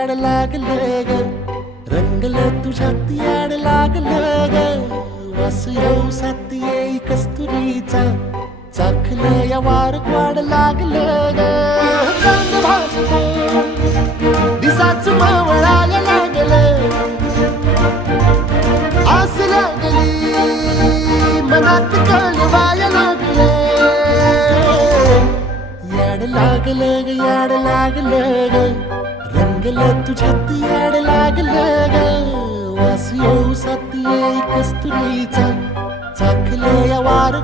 याड लागलं ग, रंगलं तुझ्यात याड लागलं ग. वास येऊ साथ येई कस्तुरीचा, चाखलं या वार वाढ लागलं ग. चांद भासलं दिसाच मावळायला लागलं, आस लागली मनात कळवायला लागलं. याड लागलं ग, याड लागलं ग, रंगलं तुझ्यात याड लागलं ग. वास येऊ साथ येई कस्तुरीचा, चाखलं या वार